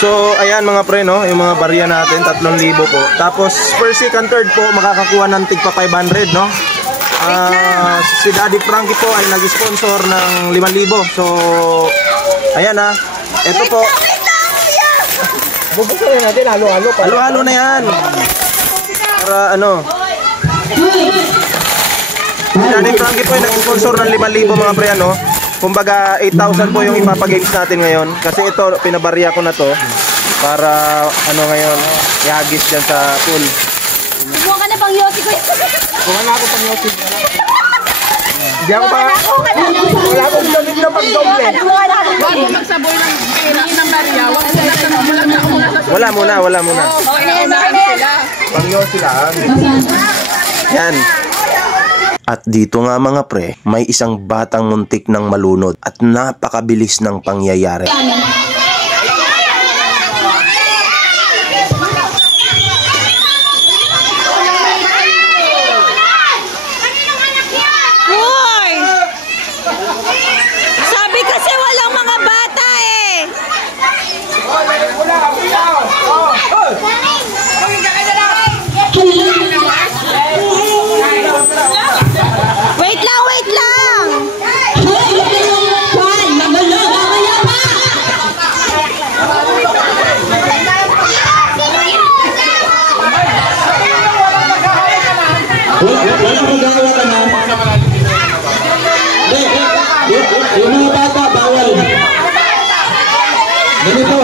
So, ayan mga pre, no? Yung mga barya natin, 3,000 po. Tapos, first, second, third po, makakakuha ng tigpa 500, no? Si Daddy Frankie po ay nag-sponsor ng 5,000. So, ayan ha. Ito po. Bubusayin natin, halo-halo. Halo-halo na yan. Para ano. Si Daddy Frankie po ay nag-sponsor ng 5,000 mga pre, ano? Kumbaga 8,000 po yung ipapagames natin ngayon. Kasi ito, pinabarya ko na to. Para ano ngayon, ihagis dyan sa pool. Kumuha ka na pang yosi ko. Kumuha na ako pang yosi. Hindi ako pa. Wala akong damit na pang-doble. Huwag mo magsaboy ng barya. Wala muna. Pang-yosi lang. Yan. At dito nga mga pre, may isang batang muntik ng malunod at napakabilis ng pangyayari. Hoy! Sabi kasi walang mga bata eh. Wait lang! Yung mga bata, bawal. Ganito.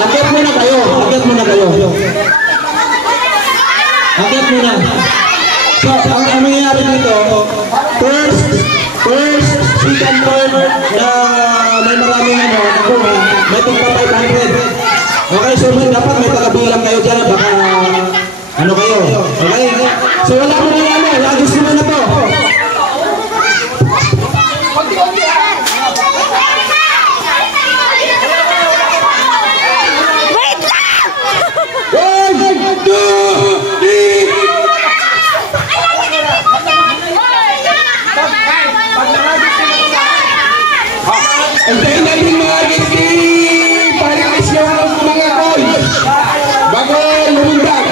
Akit muna kayo. So, ang nangyayari dito, first, second, third, na may maraming nakuha, may tigpa 500. Okay, so dapat may tagabilang kayo dyan, baka kayo. Okay? So wala mo na lagos mo na to. Wait lang! 1, 2, 3. Antayin natin mga gisi para isyaw ng mga coins bago lumundag.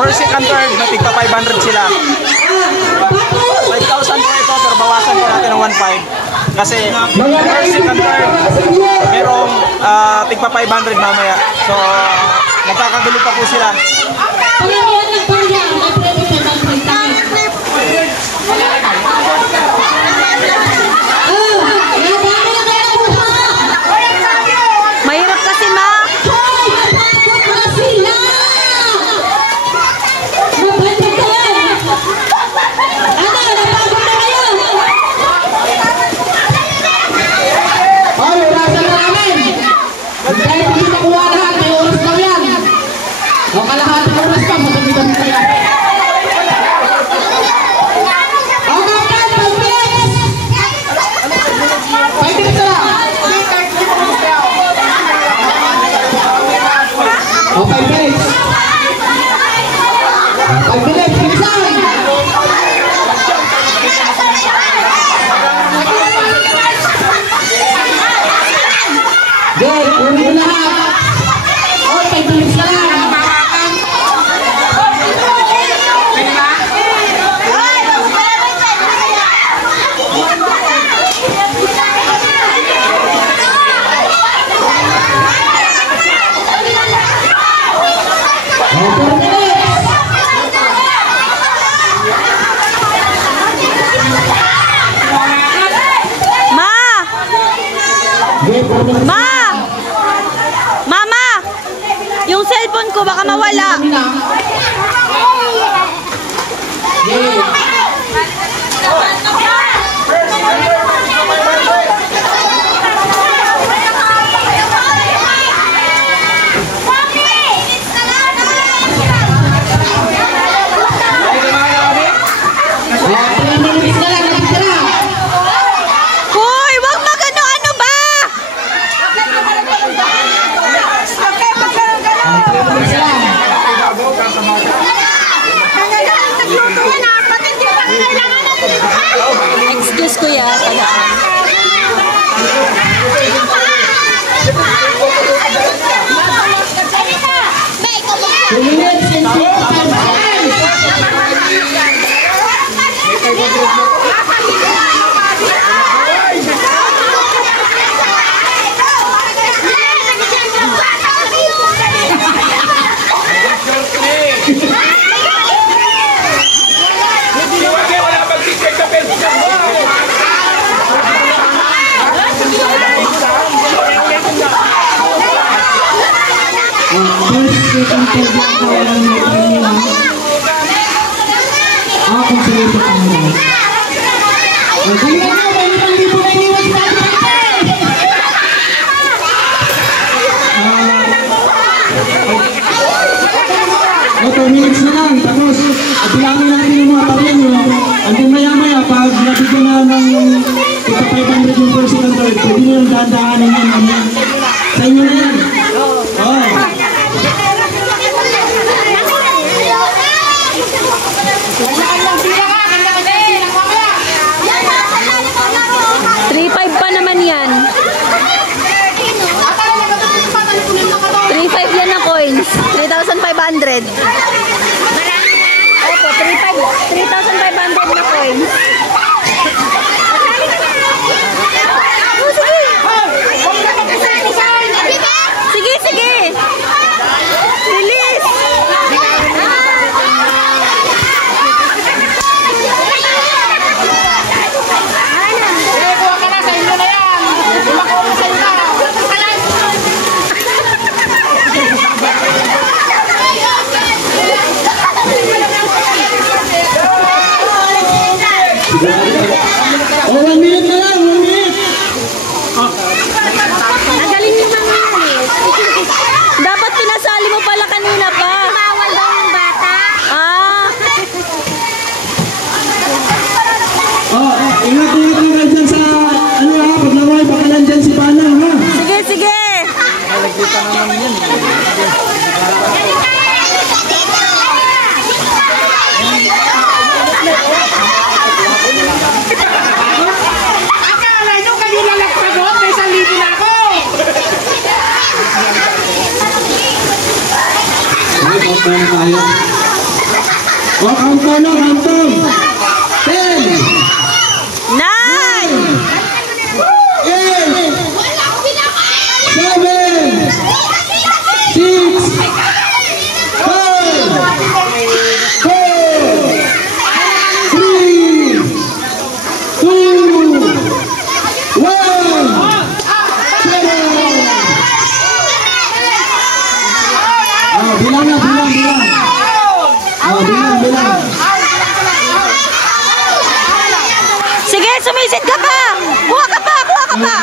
First, second, third, tigpa 500 sila. 5,000 po ito, pero bawasan po natin ng 1,500. Kasi first, second, third, merong tigpa 500 mamaya. So, nagkakagulo pa po sila. Mahirap kasi ma. minutes. 5 minutes, bilisan! Good, ulit na lahat. Oh, 5 minutes na lang. Ma! Mama! Yung cellphone ko baka mawala. Hoy, wag magano-ano ba? Excuse ko ya, Minutes na lang, tapos bilangin natin yung mga pariyan nyo. Andun maya-maya, pag nabigyan na ng 500 yung first and third, pwede nyo yung dahan-dahanin yan. Sa inyo na yan. Oo. 3.5 pa naman yan. 3.5 yan na coins. 3,500. Opo, 3,500 na coins. Sige, sige. Release. Oh, 1 minute na lang, 1 minute. Nagaling yung mga dapat pinasali mo pala kanina pa. Bawal daw yung bata. Ah. Oh, ingat-ingat lang kayo dyan sa, ano ha, paglaway, baka nandyan si Panang ha. Sige, sige. Akala nyo kanina lang pa doon, may 1,000 na ako. Okay, countdown tayo. Oh, countdown na, countdown. 10, 9. 8, 7, 6, 5, 4, 3, 2, 1. Bilang na, bilang, bilang. Bilang. Sige, sumisid ka pa. Kuha ka pa, kuha ka pa.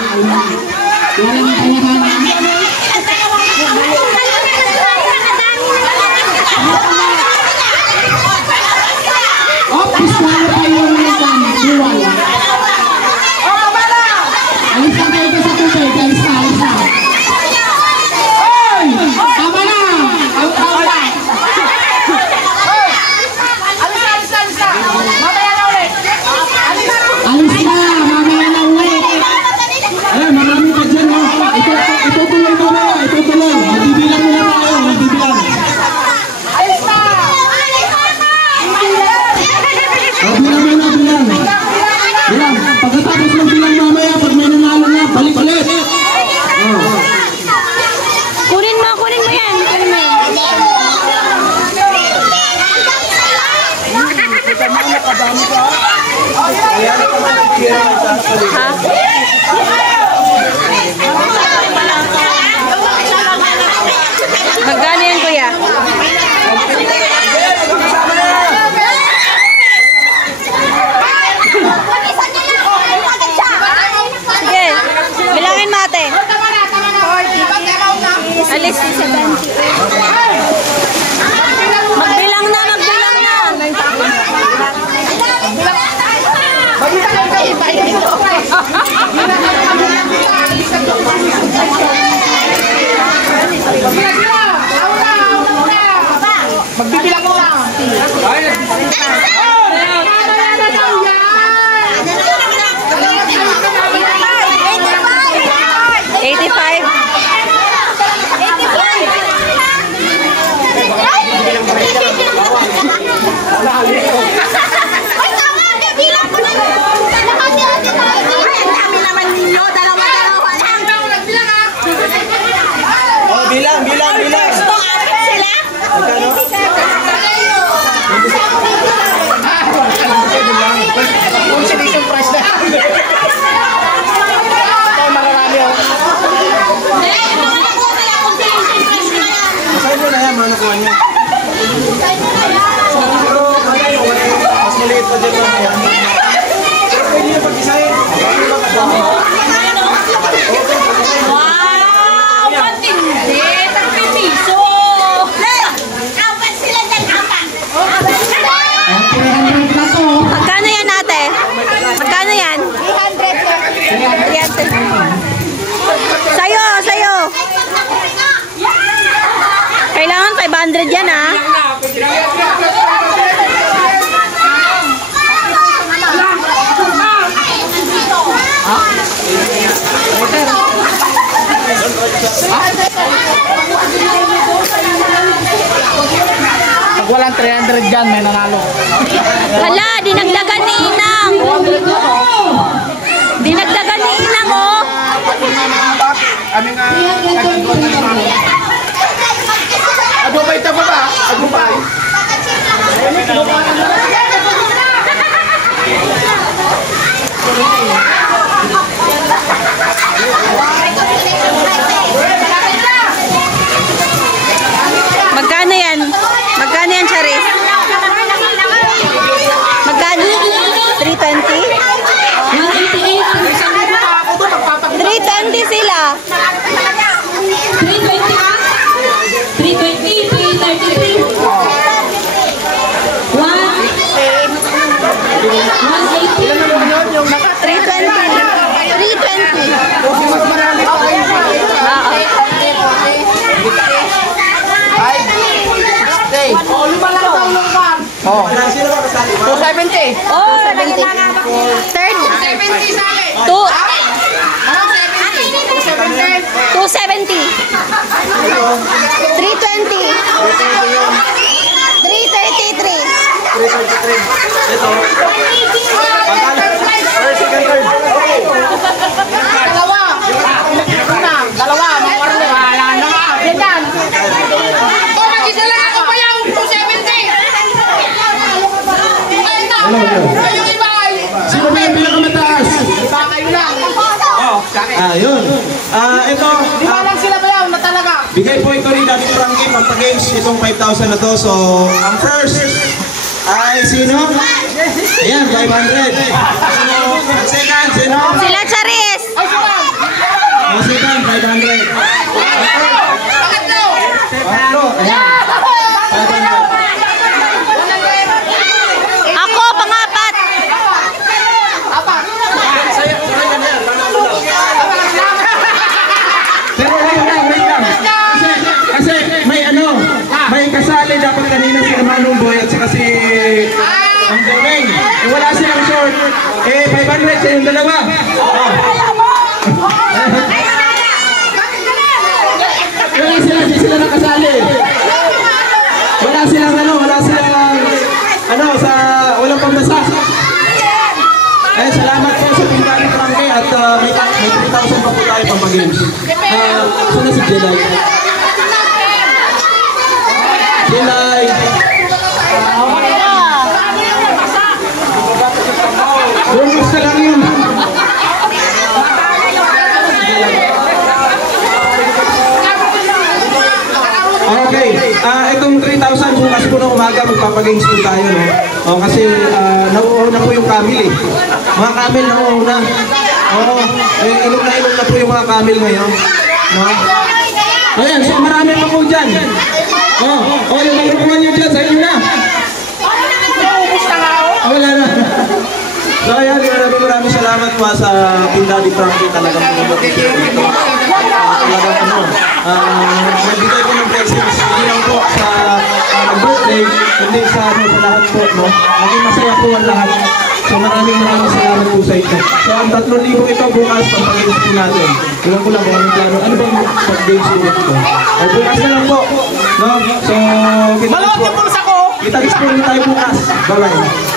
Opis na pa yung isang duwal. Alis na kayo sa tubig, alis na. Oy! Tama na! Ha? Magkano yan, kuya? Sige, bilangin mate. Alis, 70. Magbilang na, magbilang na. Magbibilang mo lang. 85. Ay, tama! Bilang ko na! Nakati-hati tayo! Ay, ang dami naman ninyo! Dalawa-dalawa lang! Nagbilang ah! Oh, bilang. Gusto apat sila? Consolation prize na. Ito, mararami oh. Saan mo na yan, mga nakuha niya? Mas maliit pa dyan lang yan. Pero pwede niya pag-isahin. Wow! Matindi! 30 piso! Apat sila dyan! Apat! Magkano yan ate? Magkano yan? 300. Sa'yo, sa'yo. Kailangan 500 yan ah. Pag walang 300 dyan, may nanalo. Hala, dinagdagan ni Inang. Dinagdagan ni Inang oh. Kami nga, nagkagawa ng mga. Agupay ito ba? Agupay. Magkano yan? Magkano yan, Charis? Magkano? 320? 320 sila. 320 ka? 320, 333. 270. Oh, 270. Third? 70 sa akin! 270. 320. 333. 333. Ito. First, second, third. Okay. Dalawa, mga warlo. Wala na nga. Ganyan. Oh, mag-isa lang ako pa yung 270! Ay, ito! Yung iba ay... Sino ba yung pinakamataas? Iba kayo lang. Yun. Ito, Di ba lang sila ba yan na talaga? bigay po ito rin Daddy Frankie, pampagames itong 5,000 na to. So, ang first ay sino? Ayan, 500. Ang second, sino? Sila, Charis. Ang second, 500. Pangatlo! Pangatlo, ayan. 500. Ako, pangapat. Pero wait lang. Kasi may may kasali dapat kanina si Manong Boy at saka si ang Domeng. Wala silang short. 500 sa yung dalawa. Hindi sila nakasali. Wala silang walang pambasa. Salamat po sa Team Daddy Frankie at may 3,000 pa po tayo pampagames. Saan si Jelay? Jelay! Bungkus ka lang yun. itong 3,000 bukas po ng umaga magpapagames po tayo, no? O, kasi nauuna po yung camel eh. Mga camel nauuna. Oo, ilog na po yung mga camel ngayon. No? Ayan, so marami pa po dyan. Yung magrupungan nyo dyan, sa inyo na. Wala na. So ayan, maraming salamat po sa Team Daddy Frankie. Talagang pumunta dito. Talagang nagbigay po ng presents. Hindi lang po sa birthday, hindi sa lahat po. No? Naging masaya po ang lahat. So maraming salamat po sa inyo. So ang 3,000 ito bukas, pag-games po natin. Ilan ko lang kung anong plano. Ano bang pag-games po ito? O bukas na lang po. No? So kita-kits po rin tayo bukas. Bye-bye.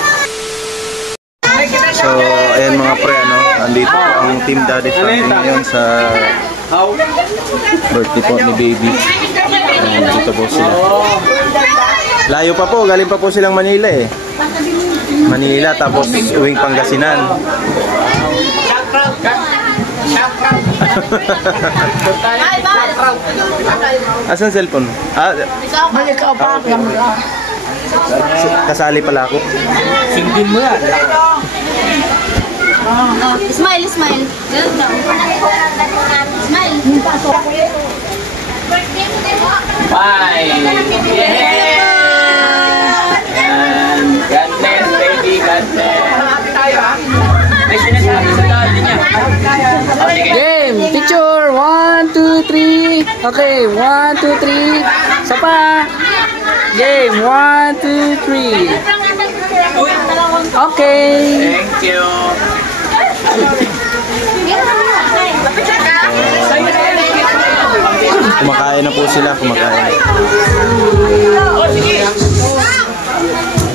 So, ayan mga pre, andito ang Team Daddy Frankie ngayon sa birthday po ni Baby. Ayan, dito po sila. Layo pa po, galing pa po silang Manila eh. Manila, tapos uwing Pangasinan. Asan cellphone? Kasali pala ako. Sundin mo yan. Smile. Ganun daw. Smile. Bye. And God bless, baby. God bless. May sinasabi sa dati niya. Game, picture, 1, 2, 3. Okay, 1, 2, 3. Isa pa. Game, 1, 2, 3. Okay. Thank you. Kumakain na po sila, kumakain.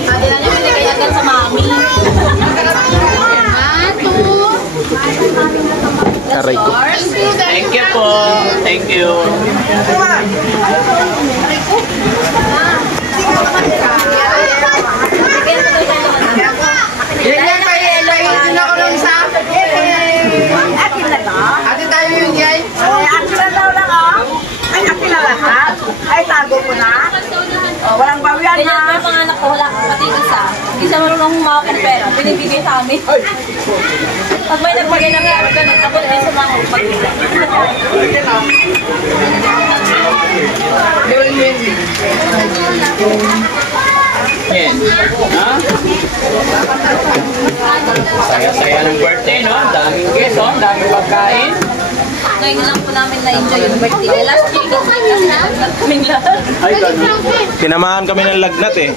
Pwede na niyo binigay agad sa mami. Aray ko. Thank you po. Thank you. Yan kayo, ilayin ako lang sa akin na ba? Atin tayo yun, Jay? Akin na daw lang, Ay, akin na lahat? Ay, tago ko na? Walang bawian, Ganyan pa yung panganak ko, wala pati isa. Hindi siya marunong humawak ng pera, binibigay sa amin. Pag may nagbigay ng pera, ganun, tapos hindi siya magbigay. Yan. Ha? Saya-saya ng birthday, no? Daming guest, oh. Daming pagkain. Ngayon lang po namin na-enjoy yung birthday. Last year, kasi na kaming lahat. Ay, ganun. Tinamaan kami ng lagnat eh.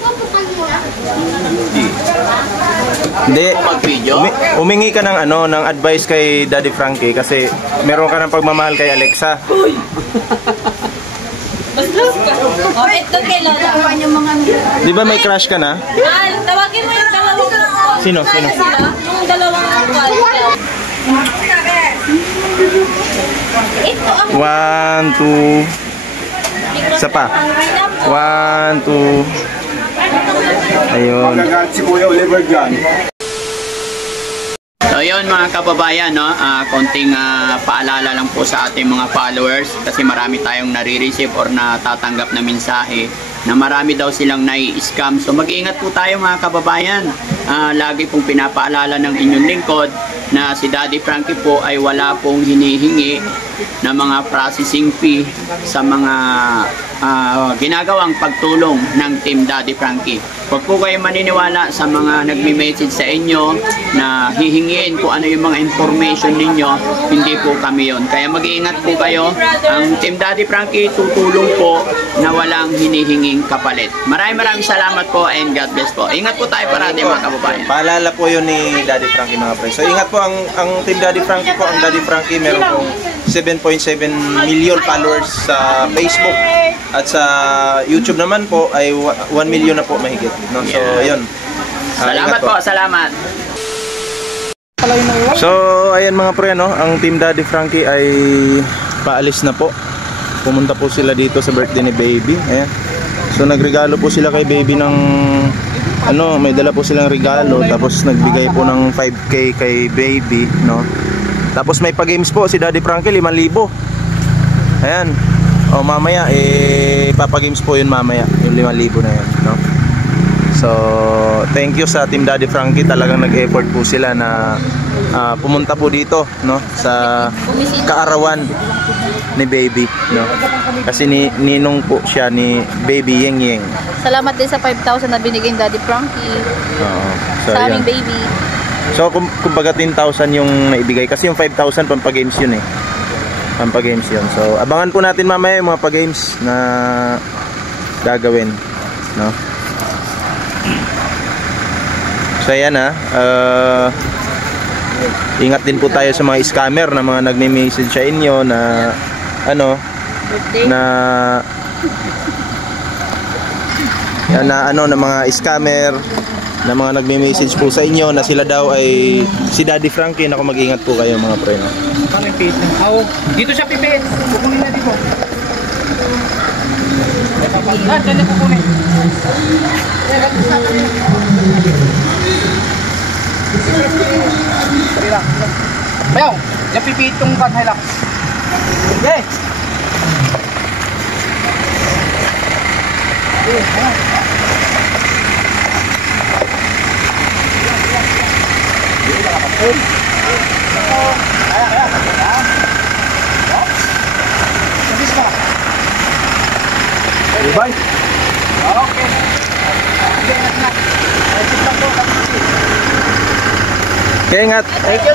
Hindi. Mag-video? Umingi ka ng ng advice kay Daddy Frankie kasi meron ka ng pagmamahal kay Alexa. Oh, ito kay Lola. Di ba may crush ka na? Tawagin mo yung dalawang Sino? Yung dalawang ito ang 1, 2. Isa pa. 1, 2. Ayun. Si Kuya Oliver dyan. So yun mga kababayan, no? Konting paalala lang po sa ating mga followers kasi marami tayong nare-receive or natatanggap na mensahe na marami daw silang nai-scam. So mag-iingat po tayo mga kababayan. Lagi pong pinapaalala ng inyong lingkod na si Daddy Frankie po ay wala pong hinihingi na mga processing fee sa mga ginagawang pagtulong ng Team Daddy Frankie. Huwag po kayo maniniwala sa mga nagme-message sa inyo na hihingiin kung ano yung mga information ninyo. Hindi po kami yon. Kaya mag-iingat po kayo. Ang Team Daddy Frankie tutulong po na walang hinihinging kapalit. Maraming salamat po and God bless po. Ingat po tayo parati mga kababayan. Paalala po yun ni Daddy Frankie mga pre. So ingat po ang Team Daddy Frankie po. Ang Daddy Frankie meron pong 7.7 million followers sa Facebook. At sa YouTube naman po ay 1 million na po mahigit. No? So ayun. Salamat po, salamat. So ayan mga pre, no? Ang Team Daddy Frankie ay paalis na po. Pumunta po sila dito sa birthday ni Baby. Ayan. So nagregalo po sila kay Baby ng may dala po silang regalo, tapos nagbigay po ng 5K kay Baby, no? Tapos may pa-games po si Daddy Frankie 5,000. Ayan. O mamaya ipapagames po yun mamaya, yung 5,000 na yun, no? So, thank you sa Team Daddy Frankie. Talagang nag-effort po sila na pumunta po dito, no, sa kaarawan ni Baby, no? Kasi ninong po siya ni Baby Yeng Yeng. Salamat din sa 5,000 na binigay ni Daddy Frankie. Oo. So, Sa aming yun. baby. So, kumbaga 10,000 yung naibigay. Kasi yung 5,000 pampagames yun eh. Pampagames yun. So, abangan po natin mamaya yung mga pagames na gagawin, no? So, ayan ingat din po tayo sa mga scammer na mga nagme-message sa inyo na na mga scammer na mga nagme-message po sa inyo na sila daw ay si Daddy Frankie. Naku, mag-ingat po kayo mga pre, no? Dito siya pipit. Kukunin na dito. Dyan na kukunin. Bayaw, yung pipit itong panhilak. Okay. Bye. Okay. Okay, ingat. Thank you.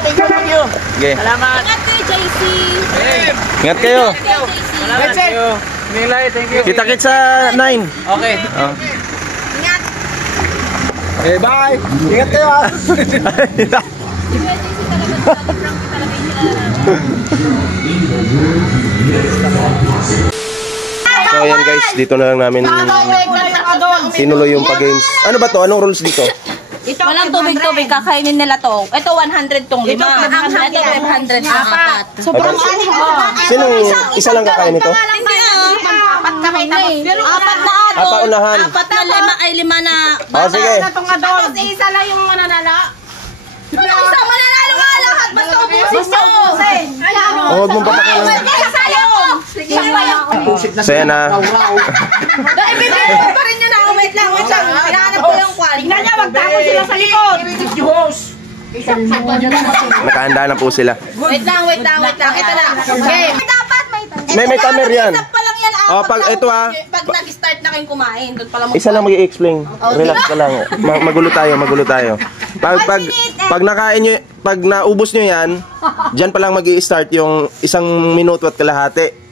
Okay. Salamat. Ingat kayo, JC. Ingat kayo. Salamat. Thank you. Milay, thank you. Kita-kits sa 9. Okay. Ingat. Okay, bye. Ingat kayo ah. So ayan guys, dito na lang namin sinuloy yung pag-games. Ano ba to? Anong rules dito? Walang tubig-tubig, kakainin nila to. Ito 100 tong 5. Ito 500 ang apat. Sobrang Sinong isa lang kakain nito? Hindi apat kami tapos. Apat na ato. Paunahan. Apat na 5 ay 5 na. Oh, sige. Tapos isa lang yung mananala. Isa mananalo nga lahat. Basta ubusin nyo. Huwag mong papakilang. So yan na. Ibibigay pa rin nyo na. Wait lang. Hinahanap ko yung kwan. Tingnan niya, magtapos sila sa likod. Nakahanda na po sila. Wait lang. Ito na. Okay. Dapat May timer yan. Stop pa lang yan. Oh, pag ito Pag nag-start na kayong kumain, doon pala isa lang mag-i-explain. Relax ka lang. Magulo tayo. Pag nakain nyo, pag naubos nyo yan, dyan pa lang mag-i-start yung 1 minuto at kalahati.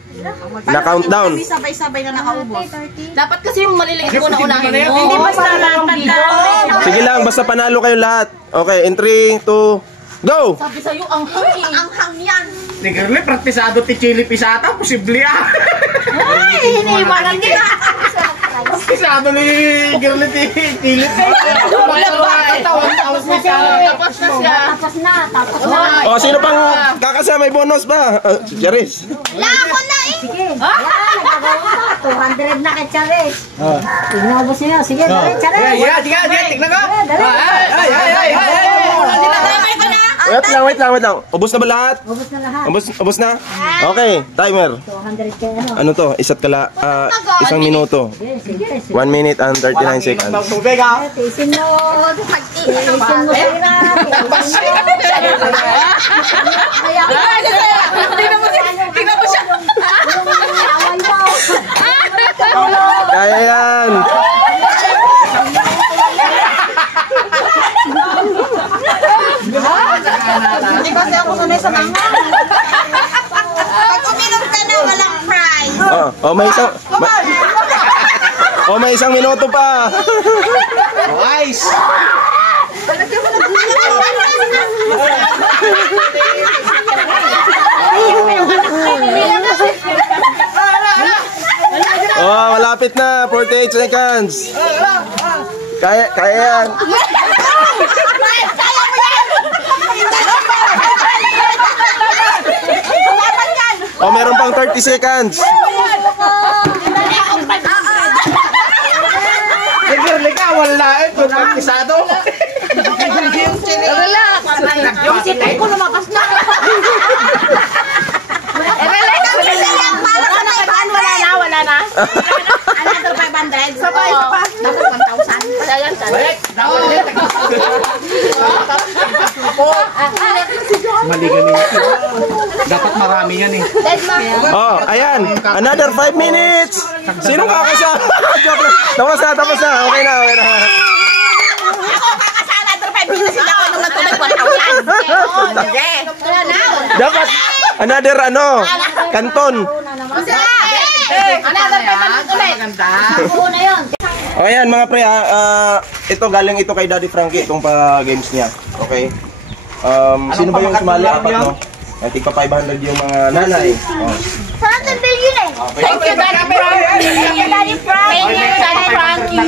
Na countdown. Sabay-sabay na nakaubos. Dapat kasi yung maliliit ko na unahin mo. Hindi basta lang Sige lang, basta panalo kayong lahat. Okay, in 3, 2, go! Sabi sa'yo, ang hang yan. Ni Girlie, praktisado ti Chili Pisata, posible ah. Ay, iniiwanan din. Praktisado ni Girlie ti Chili Pisata. Tapos na. O, sino pang kakasama? May bonus pa? Si Charis. Wala ako na eh. Sige. Nagagawa ko. 200 na kay Charis. Inubos niya. Sige, dali, Charis. Sige, tignan ko. Tinatay ko na. Wait lang. Ubus na ba lahat? Ubos na lahat. Ubus na? Okay, timer. 200 kay ano. Ano to? 1 minuto. Sige. 1 minute and 39 seconds. Tubig ah. Tiisin mo. Tiisin mo, Sira. Tingnan mo siya. Away mo. Kaya yan! Hindi kasi ako sanay sa mga. Pag uminom ka na, walang prize. May 1 minuto pa. Nice. Malapit na. 48 seconds. Kaya yan. Meron pang 30 seconds. Girlie ka, wala ito. Praktisado. Relax. Yung sipay ko lumakas na. Relax. Para sa Wala na. Isa pa. Dapat 1,000. Padayan ka. Mali ganun. Dapat marami yan eh. Oh, ayan. Another 5 minutes. Sinong kakasama? Joke lang. Tapos na. Okay na. Another 5 minutes sila ako nung nagtulad 1,000. Dapat another kanton. Another 5 minutes ulit. O ayan mga pre, ito galing ito kay Daddy Frankie itong pa-games niya. Okay. Sino ba yung sumali? Apat, no? Ay, tigpa 500 yung mga nanay. Oh. Thank you, Daddy Frankie. Thank you, Daddy Frankie.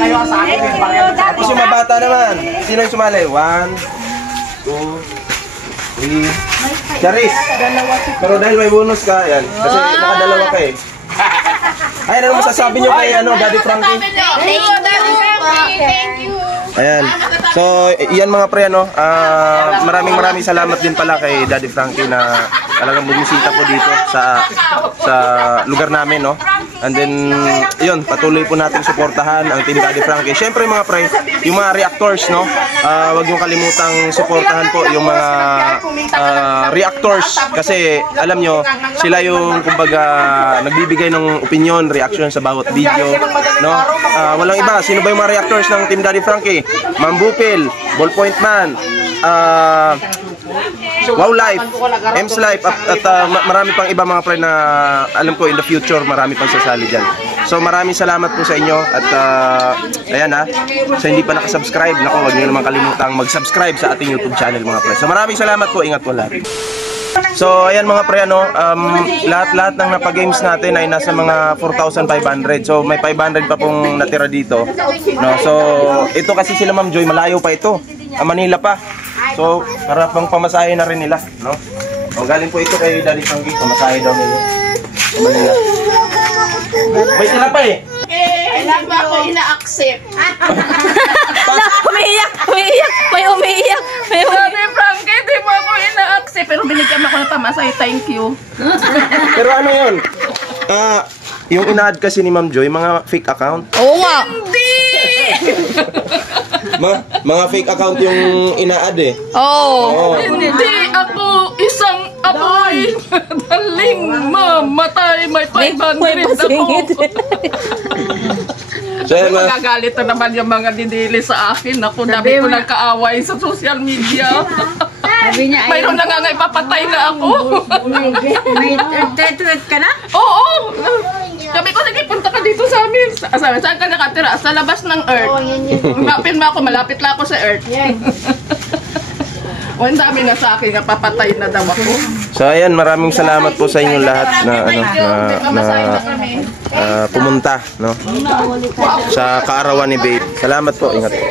Tapos yung mabata naman. Sino yung sumali? 1, 2, 3. Charis. Pero dahil may bonus ka, yan. Kasi nakadalawa ka eh. Ay, ano masasabi nyo kay Daddy Frankie? Thank you, Daddy Frankie. Thank you. Ayan. So, iyan mga pre, maraming salamat din pala kay Daddy Frankie na talagang bumisita po dito sa lugar namin, no? And then, yun, patuloy po natin suportahan ang Team Daddy Frankie. Siyempre mga pre, yung mga reactors, no? Huwag yung kalimutang suportahan po yung mga reactors kasi alam nyo, sila yung kumbaga nagbibigay ng opinion, reaction sa bawat video, no? Walang iba, sino ba yung mga reactors ng Team Daddy Frankie? Ma'am Bupil, Ballpoint Man, Wow Life, M's Life, at marami pang iba mga pre na alam ko in the future marami pang sasali dyan. So maraming salamat po sa inyo at ayan sa hindi pa nakasubscribe, naku, huwag nyo naman kalimutang mag-subscribe sa ating YouTube channel mga pre. So maraming salamat po, ingat po lahat. So ayan mga pre, lahat-lahat ng napag-games natin ay nasa mga 4,500. So may 500 pa pong natira dito, no? So ito kasi sila Ma'am Joy, malayo pa ito, Manila pa. So para pang pamasahe na rin nila, no? O, galing po ito kay Daddy Frankie, pamasahe daw nila sa Manila. May tira pa eh. Hindi ba ako ina-accept? Umiiyak. May umiiyak. Daddy Frankie, di mo ako ina-accept. Pero binigyan mo ako ng pamasay. Thank you. Pero ano yun? Yung ina-add kasi ni Ma'am Joy, mga fake account. Oo nga. Hindi! Mga fake account yung ina-add eh. Oo. Hindi ako isang apoy. Daling mamatay. May 500 ako. So yan mga... Magagalit na naman yung mga didili sa akin. Ako, dami ko nagkaaway sa social media. Mayroon na nga ipapatay na ako. May tweet ka na? Oo! Sabi ko, sige, punta ka dito sa amin. Saan ka nakatira? Sa labas ng Earth. Mapin mo ako, malapit lang ako sa Earth. O, ang dami na sa akin, papatay na daw ako. So ayan, maraming salamat po sa inyo lahat na pumunta, no? Sa kaarawan ni Babe. Salamat po, ingat po.